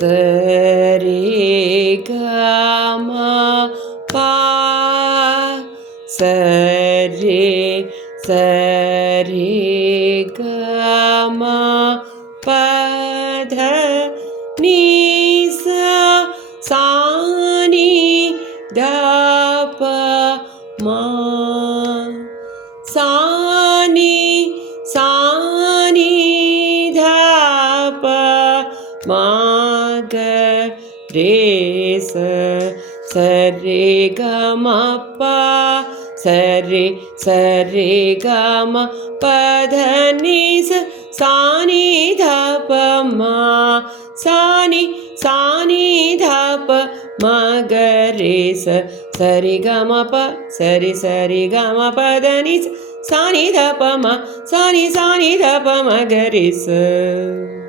சரி க ம ப சரி சரி க ம ப த நீ சா சா நீ த ப ம சா நீ த ப ம க ரே ச சரி க ம ப சரி சரி க ம ப த நீ சா நீ த ப ம சா நீ த ப ம க ரே ச சரி க ம ப சரி சரி க ம ப த நீ சா நீ த ப ம சா நீ த ப ம க ரே ச.